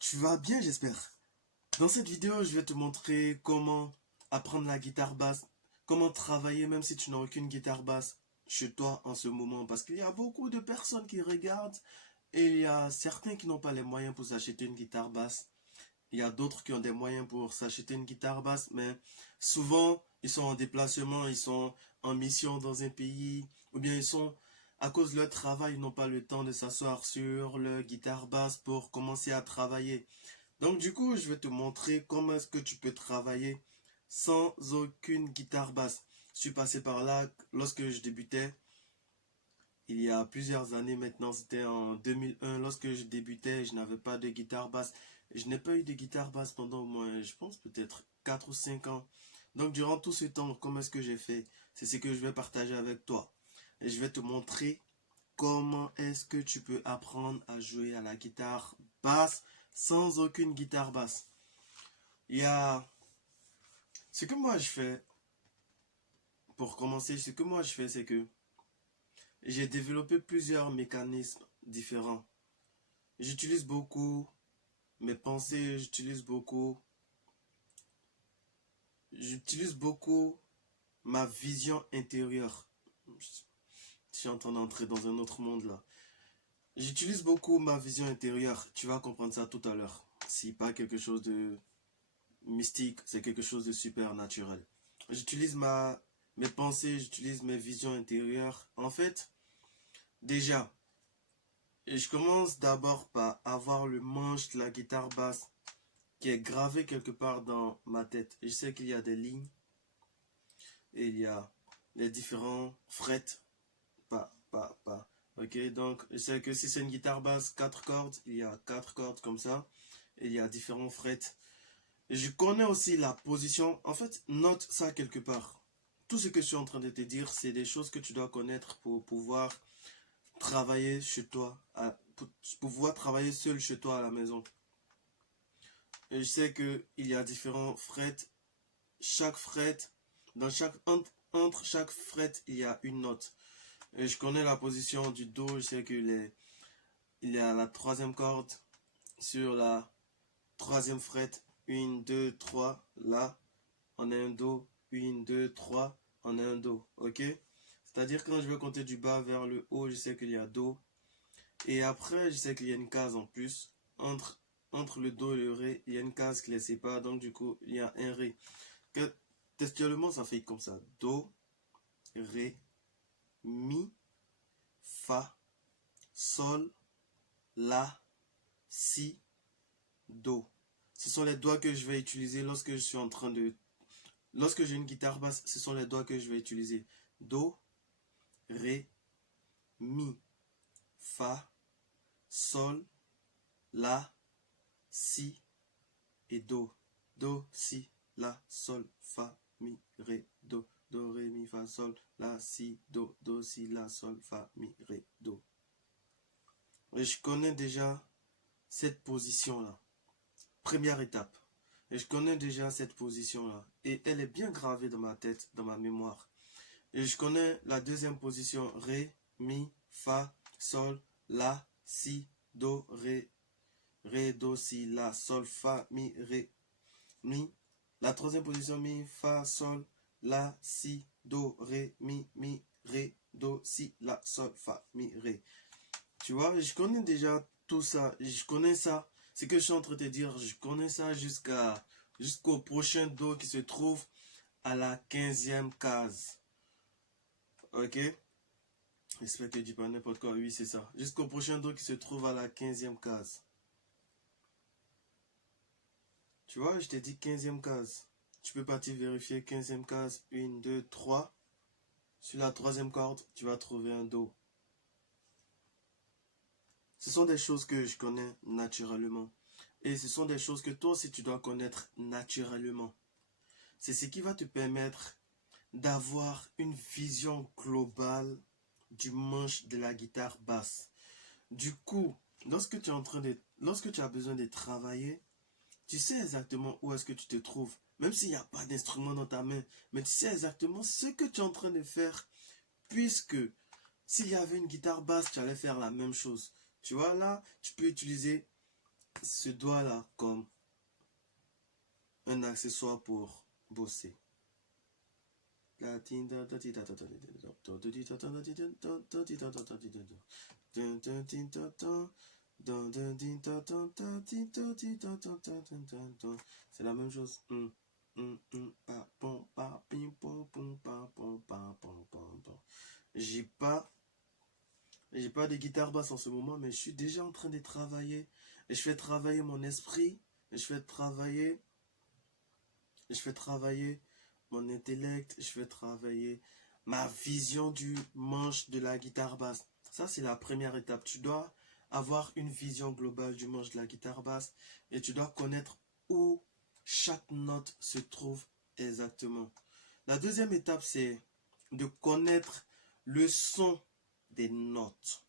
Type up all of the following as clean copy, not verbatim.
Tu vas bien, j'espère. Dans cette vidéo, je vais te montrer comment apprendre la guitare basse, comment travailler même si tu n'as aucune guitare basse chez toi en ce moment. Parce qu'il y a beaucoup de personnes qui regardent et il y a certains qui n'ont pas les moyens pour s'acheter une guitare basse. Il y a d'autres qui ont des moyens pour s'acheter une guitare basse, mais souvent, ils sont en déplacement, ils sont en mission dans un pays, ou bien à cause de leur travail, ils n'ont pas le temps de s'asseoir sur leur guitare basse pour commencer à travailler. Donc du coup, je vais te montrer comment est-ce que tu peux travailler sans aucune guitare basse. Je suis passé par là lorsque je débutais, il y a plusieurs années maintenant, c'était en 2001, lorsque je débutais, je n'avais pas de guitare basse. Je n'ai pas eu de guitare basse pendant au moins, je pense peut-être 4 ou 5 ans. Donc durant tout ce temps, comment est-ce que j'ai fait? C'est ce que je vais partager avec toi. Et je vais te montrer comment est-ce que tu peux apprendre à jouer à la guitare basse sans aucune guitare basse. Il y a ce que moi je fais, pour commencer, ce que moi je fais, c'est que j'ai développé plusieurs mécanismes différents. J'utilise beaucoup mes pensées, j'utilise beaucoup ma vision intérieure. Je suis en train d'entrer dans un autre monde là. J'utilise beaucoup ma vision intérieure. Tu vas comprendre ça tout à l'heure. C'est pas quelque chose de mystique, c'est quelque chose de super naturel. J'utilise mes pensées, j'utilise mes visions intérieures. En fait, déjà, je commence d'abord par avoir le manche de la guitare basse qui est gravé quelque part dans ma tête. Je sais qu'il y a des lignes et il y a les différents frets. Pas. Ok, donc je sais que si c'est une guitare basse, 4 cordes, il y a 4 cordes comme ça. Et il y a différents frets. Et je connais aussi la position. En fait, note ça quelque part. Tout ce que je suis en train de te dire, c'est des choses que tu dois connaître pour pouvoir travailler chez toi, pour pouvoir travailler seul chez toi à la maison. Et je sais que il y a différents frets. Chaque fret, entre chaque fret, il y a une note. Et je connais la position du do. Je sais qu'il y a la troisième corde sur la troisième fret. 1, 2, 3. Là, on a un do. 1, 2, 3. On a un do. Ok? C'est-à-dire quand je vais compter du bas vers le haut, je sais qu'il y a do. Et après, je sais qu'il y a une case en plus. Entre le do et le ré, il y a une case qui les sépare. Donc du coup, il y a un ré. Textuellement, ça fait comme ça. Do, ré, mi, fa, sol, la, si, do. Ce sont les doigts que je vais utiliser lorsque je suis en train de... Lorsque j'ai une guitare basse, ce sont les doigts que je vais utiliser. Do, ré, mi, fa, sol, la, si et do. Do, si, la, sol, fa, mi, ré, do. Do, ré, mi, fa, sol, la, si, do. Do, si, la, sol, fa, mi, ré, do. Et je connais déjà cette position-là. Première étape. Et je connais déjà cette position-là. Et elle est bien gravée dans ma tête, dans ma mémoire. Et je connais la deuxième position. Ré, mi, fa, sol, la, si, do, ré. Ré, do, si, la, sol, fa, mi, ré, mi. La troisième position. Mi, fa, sol, la, si, do, ré, mi, ré, do, si, la, sol, fa, mi, ré. Tu vois, je connais déjà tout ça. Je connais ça. Ce que je suis en train de te dire, je connais ça jusqu'au prochain do qui se trouve à la 15e case. Ok? J'espère que je dis pas n'importe quoi. Oui, c'est ça. Jusqu'au prochain do qui se trouve à la 15e case. Tu vois, je t'ai dit 15e case. Tu peux partir vérifier 15e case. 1, 2, 3. Sur la troisième corde, tu vas trouver un do. Ce sont des choses que je connais naturellement. Et ce sont des choses que toi aussi tu dois connaître naturellement. C'est ce qui va te permettre d'avoir une vision globale du manche de la guitare basse. Du coup, lorsque tu as besoin de travailler, tu sais exactement où est-ce que tu te trouves. Même s'il n'y a pas d'instrument dans ta main, mais tu sais exactement ce que tu es en train de faire. Puisque s'il y avait une guitare basse, tu allais faire la même chose. Tu vois, là, tu peux utiliser ce doigt-là comme un accessoire pour bosser. C'est la même chose. J'ai pas de guitare basse en ce moment, mais je suis déjà en train de travailler. Et je fais travailler mon esprit. Et je fais travailler mon intellect. Je fais travailler ma vision du manche de la guitare basse. Ça, c'est la première étape. Tu dois avoir une vision globale du manche de la guitare basse. Et tu dois connaître où chaque note se trouve exactement. La deuxième étape, c'est de connaître le son des notes.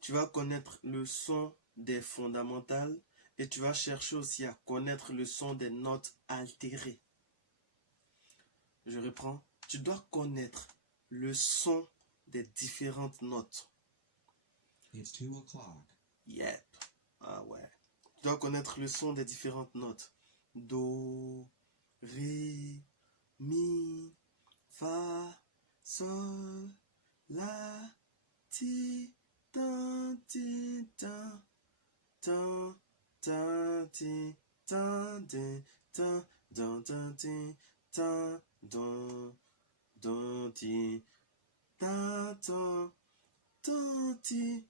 Tu vas connaître le son des fondamentales et tu vas chercher aussi à connaître le son des notes altérées. Je reprends. Tu dois connaître le son des différentes notes. It's 2 o'clock. Yep. Ah ouais. Tu dois connaître le son des différentes notes. Do, ré, mi, fa, sol, la, ti, ta, ti, ta, ta, ta, ti, ta, di, ta, da, ta, ti, ta, da, ti, ta, ta, ta, ti,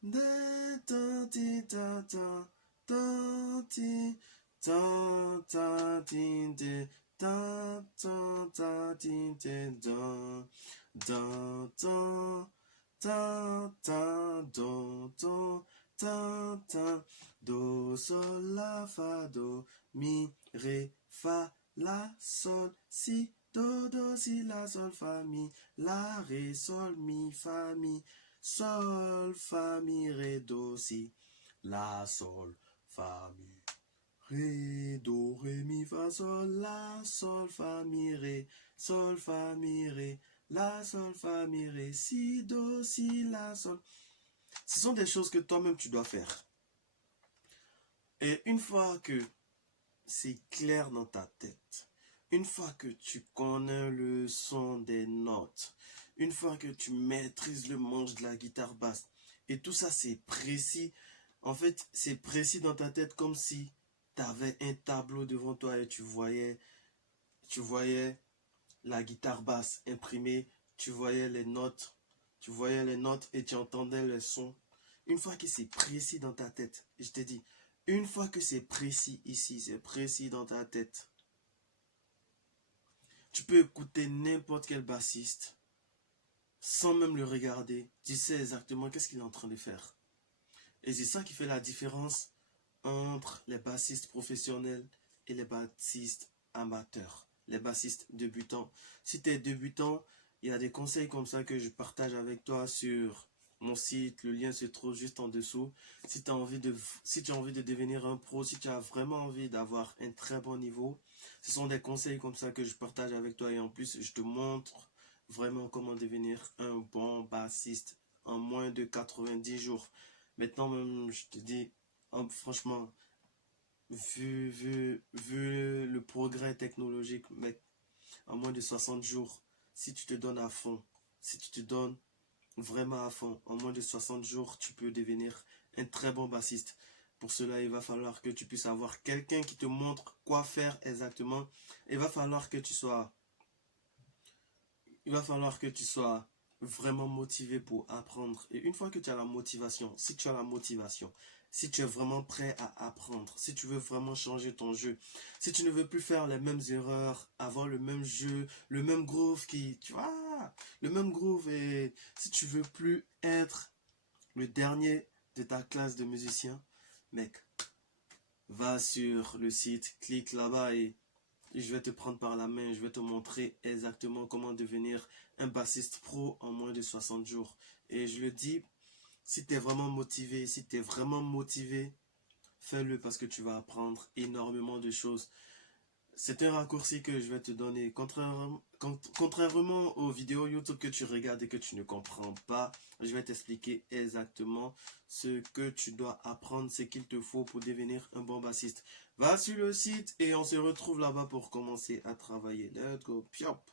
da, ta, ti, ta, ta, ta, ti, ta, ta, ti, di, ta, ta, ta, ti, di, da, da, ta, ta, ta, do, do, ta, ta, do, sol, la, fa, do, mi, ré, fa, la, sol, si, do, si, la, sol, fa, mi, la, ré, sol, mi, fa, mi, sol, fa, mi, ré, do, si, la, sol, fa, mi, ré, do, ré, mi, fa, sol, la, sol, fa, mi, ré, sol, fa, mi, ré, la, sol, fa, mi, ré, si, do, si, la, sol. Ce sont des choses que toi-même tu dois faire. Et une fois que c'est clair dans ta tête, une fois que tu connais le son des notes, une fois que tu maîtrises le manche de la guitare basse, et tout ça c'est précis, en fait c'est précis dans ta tête comme si tu avais un tableau devant toi et tu voyais la guitare basse imprimée, tu voyais les notes et tu entendais le son. Une fois que c'est précis dans ta tête, je te dis, une fois que c'est précis ici, c'est précis dans ta tête, tu peux écouter n'importe quel bassiste sans même le regarder. Tu sais exactement qu'est-ce qu'il est en train de faire. Et c'est ça qui fait la différence entre les bassistes professionnels et les bassistes amateurs, les bassistes débutants. Si tu es débutant, il y a des conseils comme ça que je partage avec toi sur mon site. Le lien se trouve juste en dessous. Si tu as envie de devenir un pro, si tu as vraiment envie d'avoir un très bon niveau, ce sont des conseils comme ça que je partage avec toi. Et en plus, je te montre vraiment comment devenir un bon bassiste en moins de 90 jours. Maintenant même, je te dis, franchement, vu le progrès technologique, mec, en moins de 60 jours, si tu te donnes à fond, si tu te donnes vraiment à fond, en moins de 60 jours, tu peux devenir un très bon bassiste. Pour cela, il va falloir que tu puisses avoir quelqu'un qui te montre quoi faire exactement. Il va falloir que tu sois vraiment motivé pour apprendre. Et une fois que tu as la motivation, si tu es vraiment prêt à apprendre, si tu veux vraiment changer ton jeu, si tu ne veux plus faire les mêmes erreurs, avoir le même jeu, le même groove le même groove, et si tu veux plus être le dernier de ta classe de musiciens, mec, va sur le site, clique là-bas et je vais te prendre par la main, je vais te montrer exactement comment devenir un bassiste pro en moins de 60 jours. Et je le dis, si tu es vraiment motivé, fais-le parce que tu vas apprendre énormément de choses. C'est un raccourci que je vais te donner. Contrairement aux vidéos YouTube que tu regardes et que tu ne comprends pas, je vais t'expliquer exactement ce que tu dois apprendre, ce qu'il te faut pour devenir un bon bassiste. Va sur le site et on se retrouve là-bas pour commencer à travailler. Let's go. Piop.